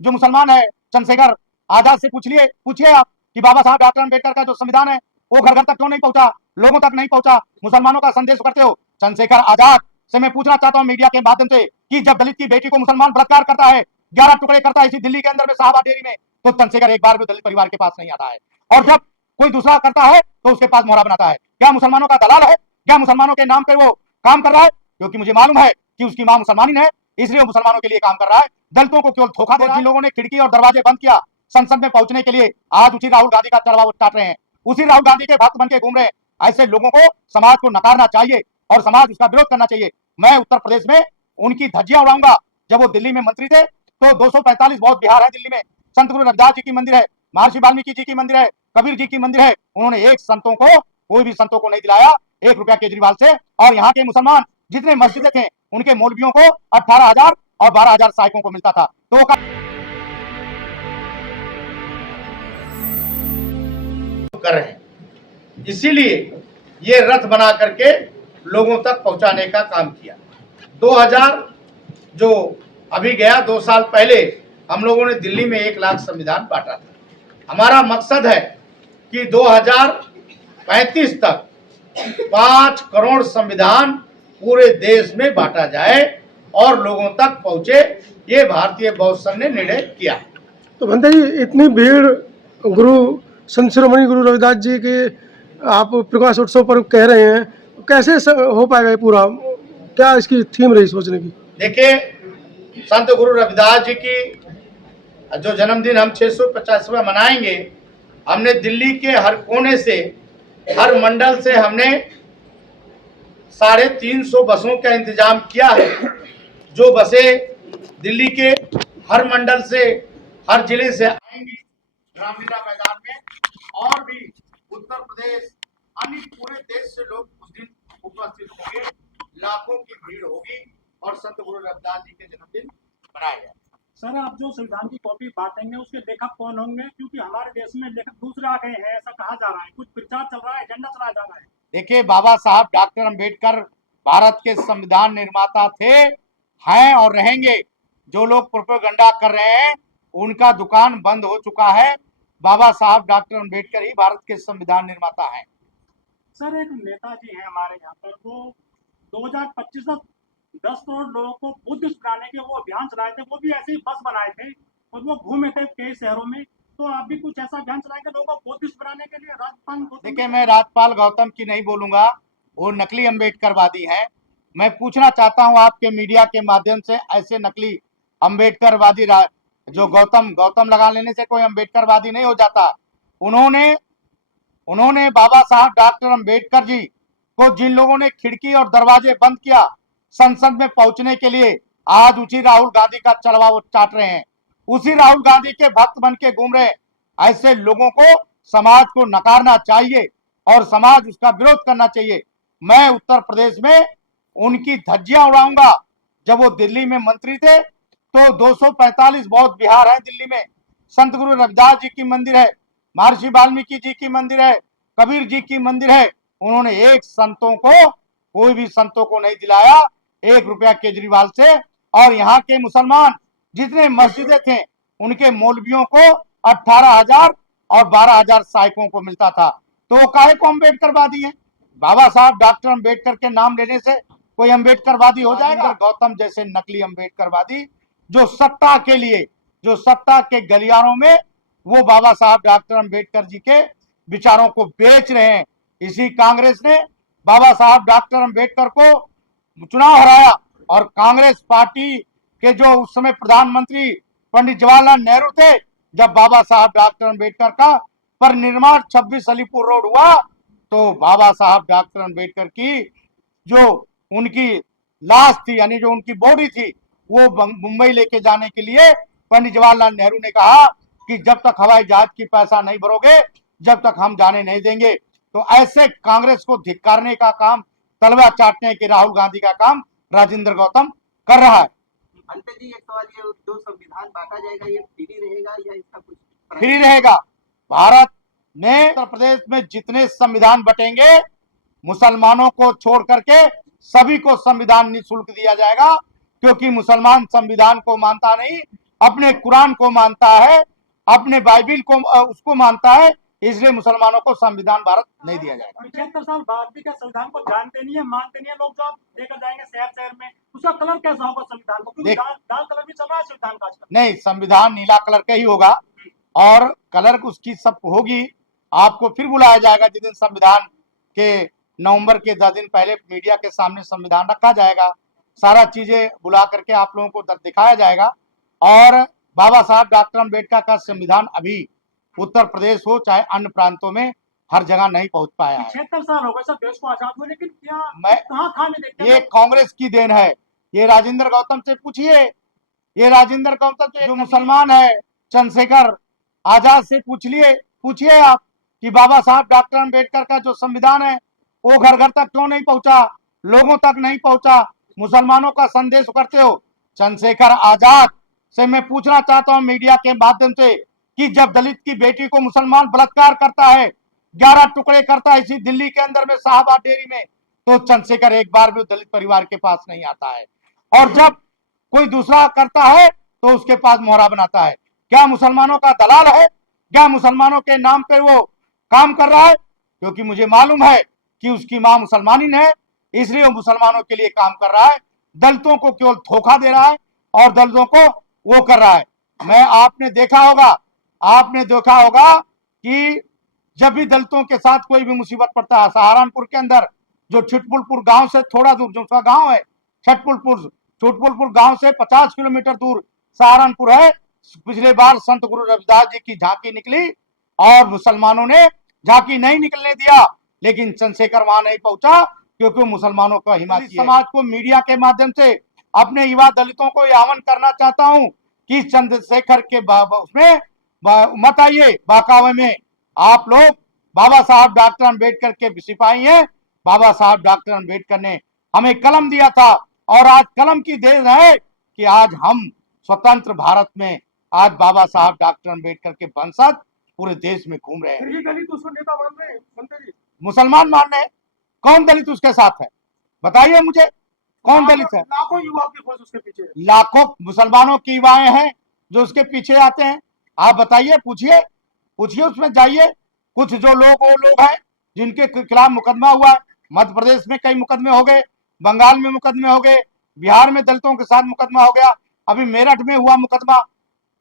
जो मुसलमान है चंद्रशेखर आजाद से पूछिए आप कि बाबा साहब डॉक्टर अम्बेडकर का जो संविधान है वो घर घर तक क्यों नहीं पहुंचा, लोगों तक नहीं पहुंचा, मुसलमानों का संदेश करते हो। चंद्रशेखर आजाद से मैं पूछना चाहता हूं मीडिया के माध्यम से कि जब दलित की बेटी को मुसलमान बलात्कार करता है, 11 टुकड़े करता है इसी दिल्ली के अंदर में साहबा डेयरी में, तो चंद्रशेखर एक बार भी दलित परिवार के पास नहीं आता है। और जब कोई दूसरा करता है तो उसके पास मोहरा बनाता है। क्या मुसलमानों का दलाल है? क्या मुसलमानों के नाम पे वो काम कर रहा है? क्योंकि मुझे मालूम है कि उसकी मां मुसलमानी है, इसलिए वो मुसलमानों के लिए काम कर रहा है, दलितों को केवल धोखा दे रहा है। जिन लोगों ने खिड़की और दरवाजे बंद किया संसद में पहुंचने के लिए, आज उसी राहुल गांधी का चढ़ावा काट रहे हैं, उसी राहुल गांधी के भक्त बन के घूम रहे हैं। ऐसे लोगों को समाज को नकारना चाहिए और समाज उसका विरोध करना चाहिए। मैं उत्तर प्रदेश में उनकी धज्जियां उड़ाऊंगा। जब वो दिल्ली में मंत्री थे तो 245 बौद्ध विहार है दिल्ली में, संत गुरु रविदास जी की मंदिर है, महर्षि वाल्मीकि जी की मंदिर है, कबीर जी की मंदिर है। उन्होंने एक संतों को, कोई भी संतों को नहीं दिलाया 1 रुपया केजरीवाल से। और यहाँ के मुसलमान जितने मस्जिदें थे उनके मौलवियों को 18,000 और 12,000 सहायकों को मिलता था। तो कर रहे हैं, इसीलिए ये रथ बना करके लोगों तक पहुंचाने का काम किया। 2000 जो अभी गया 2 साल पहले हम लोगों ने दिल्ली में 1 लाख संविधान बांटा था। हमारा मकसद है कि 2035 तक 5 करोड़ संविधान पूरे देश में बांटा जाए और लोगों तक पहुंचे। ये भारतीय बौद्ध संघ ने निर्णय किया। तो भंते जी, इतनी भीड़ गुरु संत शिरोमणि गुरु रविदास जी के आप प्रकाश उत्सव पर कह रहे हैं, कैसे हो पाएगा ये पूरा? क्या इसकी थीम रही सोचने की? देखिए, संत गुरु रविदास जी की जो जन्मदिन हम 650वां मनाएंगे, हमने दिल्ली के हर कोने से, हर मंडल से हमने 350 बसों का इंतजाम किया है। जो बसें दिल्ली के हर मंडल से, हर जिले से आएंगी रामलीला मैदान में, और भी उत्तर प्रदेश, अन्य पूरे देश से लोग उस दिन उपस्थित होंगे। लाखों की भीड़ होगी और संत गुरु रविदास जी के जन्मदिन मनाया जाएगा। सर, आप जो संविधान की कॉपी बांटेंगे उसके लेखक कौन होंगे? क्योंकि हमारे देश में लेखक दूसरे आ गए हैं, ऐसा कहा जा रहा है, कुछ प्रचार चल रहा है, एजेंडा चलाया जा रहा है। देखिए, बाबा साहब डॉक्टर अम्बेडकर भारत के संविधान निर्माता थे, हैं और रहेंगे। जो लोग प्रोपेगेंडा कर रहे हैं उनका दुकान बंद हो चुका है। बाबा साहब डॉक्टर अम्बेडकर ही भारत के संविधान निर्माता हैं। सर, एक नेताजी हैं हमारे यहाँ पर, वो 2025 तक 10 करोड़ लोगों को बुद्धिस्ट बनाने के वो अभियान चलाए थे। वो भी ऐसे ही बस बनाए थे और वो घूमे थे कई शहरों में। तो आप भी कुछ ऐसा अभियान चलाएंगे लोगों को बुद्धिस्ट बनाने के लिए? राजपाल देखिए, मैं राजपाल गौतम की नहीं बोलूंगा, वो नकली अम्बेडकरवादी हैं। मैं पूछना चाहता हूं आपके मीडिया के माध्यम से, ऐसे नकली अम्बेडकरवादी जो गौतम लगा लेने से कोई अम्बेडकरवादी नहीं हो जाता। उन्होंने बाबा साहब डॉक्टर अम्बेडकर जी को जिन लोगों ने खिड़की और दरवाजे बंद किया संसद में पहुंचने के लिए, आज उसी राहुल गांधी का चलवा वो चाट रहे हैं, उसी राहुल गांधी के भक्त बन के घूम रहे हैं। ऐसे लोगों को समाज को नकारना चाहिए और समाज उसका विरोध करना चाहिए। मैं उत्तर प्रदेश में उनकी धज्जियां उड़ाऊंगा। जब वो दिल्ली में मंत्री थे तो 245 बौद्ध विहार है दिल्ली में, संत गुरु रविदास जी की मंदिर है, महर्षि वाल्मीकि जी की मंदिर है, कबीर जी की मंदिर है। उन्होंने एक संतों को, कोई भी संतों को नहीं दिलाया 1 रुपया केजरीवाल से। और यहाँ के मुसलमान जितने मस्जिदें थे उनके मौलवियों को 18,000 और 12,000 सहायकों को मिलता था। तो वो काहे को अम्बेडकरवादी है? बाबा साहब डॉक्टर अम्बेडकर के नाम लेने से कोई अम्बेडकरवादी हो जाएगा? गौतम जैसे नकली अम्बेडकरवादी जो सत्ता के लिए, जो सत्ता के गलियारों में वो बाबा साहब डॉक्टर अम्बेडकर जी के विचारों को बेच रहे हैं। इसी कांग्रेस ने बाबा साहब डॉक्टर अम्बेडकर को चुनाव हराया और कांग्रेस पार्टी के जो उस समय प्रधानमंत्री पंडित जवाहरलाल नेहरू थे, जब बाबा साहब डॉक्टर अम्बेडकर का परिनिर्वाण 26 अलीपुर रोड हुआ तो बाबा साहब डॉक्टर अम्बेडकर की जो उनकी लाश थी, यानी जो उनकी बॉडी थी, वो मुंबई लेके जाने के लिए पंडित जवाहरलाल नेहरू ने कहा कि जब तक हवाई जहाज की पैसा नहीं भरोगे जब तक हम जाने नहीं देंगे। तो ऐसे कांग्रेस को धिक्कारने का काम, तलवा चाटने के राहुल गांधी का काम राजेंद्र गौतम कर रहा है। अंत जी, एक सवाल, ये जो संविधान बांटा जाएगा ये फ्री रहेगा या इसका कुछ? फ्री रहेगा। भारत में उत्तर प्रदेश में जितने संविधान बटेंगे मुसलमानों को छोड़ करके सभी को संविधान निःशुल्क दिया जाएगा, क्योंकि मुसलमान संविधान को मानता नहीं, अपने कुरान को मानता है, अपने बाइबिल को उसको मानता है, इसलिए मुसलमानों को संविधान भारत नहीं दिया जाएगा। 75 साल बाद भी क्या संविधान को जानते नहीं है, मानते नहीं है लोग? जो आप लेकर जाएंगे शहर शहर में, उसका कलर कैसा होगा संविधान को? क्योंकि देख- लाल कलर भी चल रहा है संविधान का आजकल। नहीं, संविधान नीला कलर का ही होगा और कलर उसकी सब होगी। आपको फिर बुलाया जाएगा जिस दिन संविधान के नवंबर के 10 दिन पहले मीडिया के सामने संविधान रखा जाएगा, सारा चीजें बुला करके आप लोगों को दिखाया जाएगा। और बाबा साहब डॉक्टर अम्बेडकर का संविधान अभी उत्तर प्रदेश हो चाहे अन्य प्रांतों में हर जगह नहीं पहुंच पाया है। 76 साल हो गए सर देश को आजाद हुए, लेकिन क्या मैं कहाँ खाने देखते हैं ये लोग? कांग्रेस की देन है। ये राजेंद्र गौतम से पूछिए, ये राजेंद्र गौतम से जो मुसलमान है चंद्रशेखर आजाद से पूछिए आप कि बाबा साहब डॉक्टर अम्बेडकर का जो संविधान है वो घर घर तक क्यों नहीं पहुंचा, लोगों तक नहीं पहुंचा, मुसलमानों का संदेश करते हो। चंद्रशेखर आजाद से मैं पूछना चाहता हूं मीडिया के माध्यम से कि जब दलित की बेटी को मुसलमान बलात्कार करता है, 11 टुकड़े करता है इसी दिल्ली के अंदर में शाहबाद डेयरी में, तो चंद्रशेखर एक बार भी दलित परिवार के पास नहीं आता है। और जब कोई दूसरा करता है तो उसके पास मोहरा बनाता है। क्या मुसलमानों का दलाल है? क्या मुसलमानों के नाम पे वो काम कर रहा है? क्योंकि मुझे मालूम है कि उसकी मां मुसलमानी है, इसलिए वो मुसलमानों के लिए काम कर रहा है। दलितों को केवल धोखा दे रहा है और दलितों को वो कर रहा है। आपने देखा होगा कि जब भी दलितों के साथ कोई भी मुसीबत पड़ता है, सहारनपुर के अंदर जो छुटपुलपुर गांव से थोड़ा दूर जो उसका गांव है छुटपुलपुर गांव से 50 किलोमीटर दूर सहारनपुर है। पिछले बार संत गुरु रविदास जी की झांकी निकली और मुसलमानों ने झांकी नहीं निकलने दिया, लेकिन चंद्रशेखर वहां नहीं पहुंचा क्योंकि मुसलमानों का हिमाचल समाज को मीडिया के माध्यम से अपने युवा दलितों को आह्वान करना चाहता हूं कि चंद्रशेखर के उसमें मत आइए। बाकावे में आप लोग बाबा साहब डॉक्टर अम्बेडकर के सिपाही हैं। बाबा साहब डॉक्टर अम्बेडकर ने हमें कलम दिया था और आज कलम की देन है कि आज हम स्वतंत्र भारत में आज बाबा साहब डॉक्टर अम्बेडकर के वंशज पूरे देश में घूम रहे हैं। ये दलित उसको नेता मान रहे हैं संजय जी? मुसलमान मान रहे हैं। कौन दलित उसके साथ है? बताइए मुझे, कौन दलित है? लाखों युवाओं की खोज उसके पीछे है। लाखों मुसलमानों की युवाएं हैं जो उसके पीछे आते हैं। आप बताइए, पूछिए उसमें जाइए। कुछ जो लोग वो लोग हैं जिनके खिलाफ मुकदमा हुआ है, मध्य प्रदेश में कई मुकदमे हो गए, बंगाल में मुकदमे हो गए, बिहार में दलितों के साथ मुकदमा हो गया, अभी मेरठ में हुआ मुकदमा,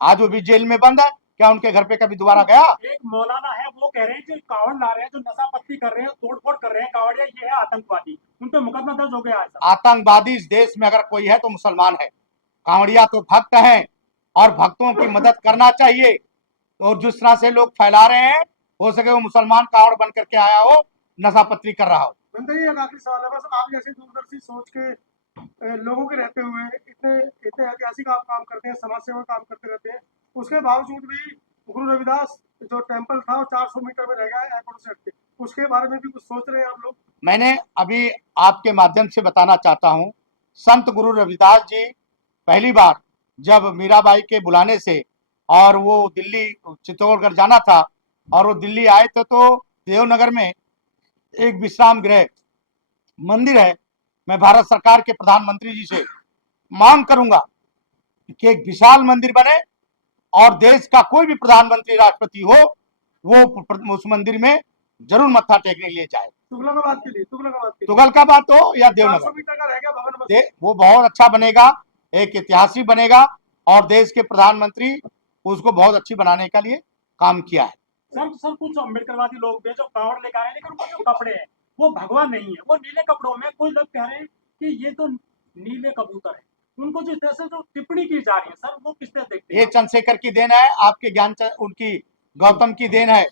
आज वो भी जेल में बंद है। क्या उनके घर पे कभी दोबारा गया? एक मौलाना है, वो कह रहे हैं जो कावड़ ला रहे हैं, जो नशा पत्ती कर रहे हैं, तोड़फोड़ कर रहे हैं कावड़िया, ये है आतंकवादी। उन पे मुकदमा दर्ज हो गया है सर। आतंकवादी इस देश में अगर कोई है तो मुसलमान है। कांवड़िया तो भक्त हैं और भक्तों की मदद करना चाहिए। और जिस तरह से लोग फैला रहे हैं, हो सके वो मुसलमान कावड़ बन करके आया हो, नशा पत्री कर रहा हो। संजय जी, एक आखिरी सवाल है बस। आप जैसे दूरदर्शी सोच के लोगों के रहते हुए इतने इतने ऐतिहासिक आप काम करते हैं, समाज सेवा काम करते रहते हैं, उसके बावजूद भी गुरु रविदास जो टेम्पल था वो 400 मीटर में रह गया है एयरपोर्ट से हटके, उसके बारे में भी कुछ सोच रहे हैं आप लोग? मैंने अभी आपके माध्यम से बताना चाहता हूं, संत गुरु रविदास जी पहली बार जब मीराबाई के बुलाने से और वो दिल्ली चित्तौड़गढ़ जाना था और वो दिल्ली आए थे, तो देवनगर में एक विश्राम गृह मंदिर है। मैं भारत सरकार के प्रधानमंत्री जी से मांग करूंगा कि एक विशाल मंदिर बने और देश का कोई भी प्रधानमंत्री राष्ट्रपति हो वो उस मंदिर में जरूर मत्था टेकने के लिए जाए। तुगलकाबाद के लिए तुगलकाबाद हो या 400 देवनगर, मीटर का रह गया भवन बस। वो बहुत अच्छा बनेगा, एक ऐतिहासिक बनेगा और देश के प्रधानमंत्री उसको बहुत अच्छी बनाने के लिए काम किया है। सर कुछ अम्बेडकरवादी लोग भी जो कावड़ लेकर आए हैं, लेकिन उनके जो कपड़े हैं वो भगवा नहीं है, वो नीले कपड़ों में। कोई लोग कह रहे हैं कि ये तो नीले कबूतर है। उनको जिस तरह से जो टिप्पणी की जा रही है सर, वो किस तरह देखते हैं? ये चंद्रशेखर की देन है, आपके ज्ञान उनकी गौतम की देन है।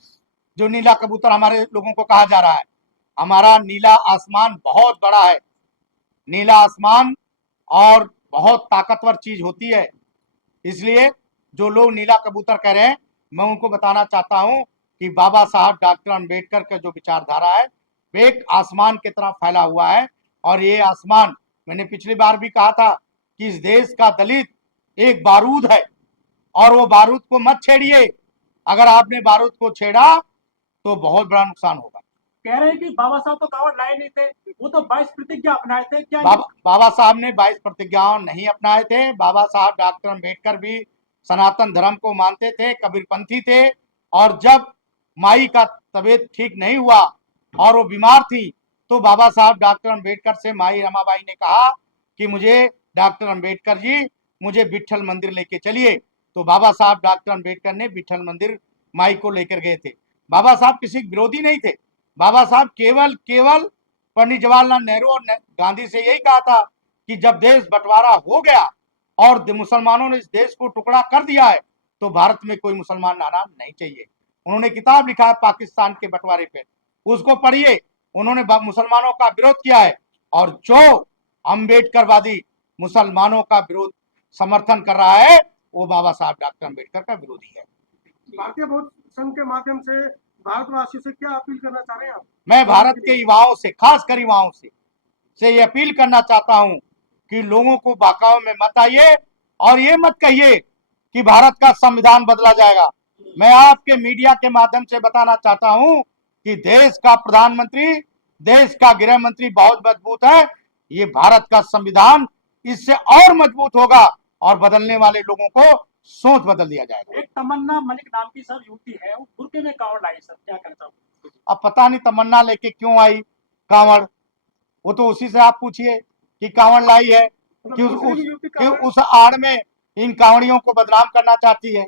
जो नीला कबूतर हमारे लोगों को कहा जा रहा है, हमारा नीला आसमान बहुत बड़ा है। नीला आसमान और बहुत ताकतवर चीज होती है, इसलिए जो लोग नीला कबूतर कह रहे हैं, मैं उनको बताना चाहता हूं कि बाबा साहब डॉक्टर अम्बेडकर का जो विचारधारा है वे एक आसमान की तरह फैला हुआ है। और ये आसमान, मैंने पिछली बार भी कहा था कि इस देश का दलित एक बारूद है और वो बारूद को मत छेड़िए। अगर आपने बारूद को छेड़ा तो बहुत बड़ा नुकसान होगा। कह रहे हैं कि बाबा साहब तो कावड़ लाए नहीं थे, वो तो 22 प्रतिज्ञा अपनाए थे। क्या बाबा साहब ने 22 प्रतिज्ञाओं नहीं अपनाए थे। बाबा साहब डॉक्टर अम्बेडकर भी सनातन धर्म को मानते थे, कबीरपंथी थे। और जब माई का तबीयत ठीक नहीं हुआ और वो बीमार थी, तो बाबा साहब डॉक्टर अंबेडकर से माई रमाबाई ने कहा कि मुझे डॉक्टर अंबेडकर जी, मुझे विट्ठल मंदिर लेके चलिए। तो बाबा साहब डॉक्टर अंबेडकर ने विट्ठल मंदिर माई को लेकर गए थे। बाबा साहब किसी विरोधी नहीं थे। बाबा साहब केवल पंडित जवाहरलाल नेहरू और गांधी से यही कहा था कि जब देश बंटवारा हो गया और मुसलमानों ने इस देश को टुकड़ा कर दिया है, तो भारत में कोई मुसलमान आना नहीं चाहिए। उन्होंने किताब लिखा है पाकिस्तान के बंटवारे पे, उसको पढ़िए। उन्होंने मुसलमानों का विरोध किया है, और जो अंबेडकरवादी मुसलमानों का विरोध समर्थन कर रहा है, वो बाबा साहब डॉक्टर अंबेडकर का विरोधी है। भारतीय बौद्ध संघ के माध्यम से भारतवासियों से क्या अपील करना चाह रहे हैं आप? मैं भारत के युवाओं से, खासकर युवाओं से ये अपील करना चाहता हूं कि लोगों को बहकावे में मत आइए और ये मत कहिए कि भारत का संविधान बदला जाएगा। मैं आपके मीडिया के माध्यम से बताना चाहता हूं कि देश का प्रधानमंत्री, देश का गृह मंत्री बहुत मजबूत है। ये भारत का संविधान इससे और मजबूत होगा और बदलने वाले लोगों को सोच बदल दिया जाएगा। एक तमन्ना मलिक नाम की सर युवती है, वो बुरके में कांवड़ लाई सर, क्या कहना चाहोगे? अब पता नहीं तमन्ना लेके क्यों आई कांवड़, वो तो उसी से आप पूछिए कि कांवड़ लाई है कि उस आड़ में इन कांवड़ियों को बदनाम करना चाहती है।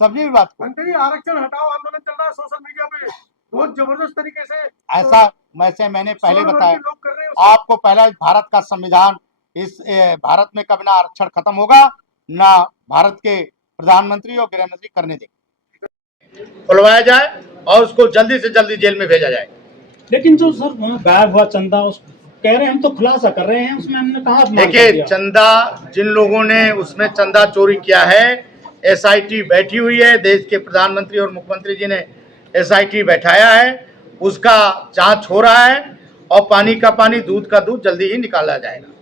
समझिए बात को। आरक्षण हटाओ आंदोलन चल रहा है सोशल मीडिया पे, बहुत जबरदस्त तरीके से। ऐसा वैसे मैंने पहले बताया लोग कर रहे हैं आपको, पहले भारत का संविधान, इस भारत में कभी ना आरक्षण खत्म होगा, ना भारत के प्रधानमंत्री और गृह मंत्री करने देंगे। खुलवाया जाए और उसको जल्दी से जल्दी जेल में भेजा जाए। लेकिन जो सर वहाँ गायब हुआ चंदा, उस कह रहे हैं हम तो खुलासा कर रहे हैं, उसमें हमने कहा देखिए, चंदा जिन लोगों ने उसमें चंदा चोरी किया है, एसआईटी बैठी हुई है, देश के प्रधानमंत्री और मुख्यमंत्री जी ने एसआईटी बैठाया है, उसका जांच हो रहा है और पानी का पानी, दूध का दूध जल्दी ही निकाला जाएगा।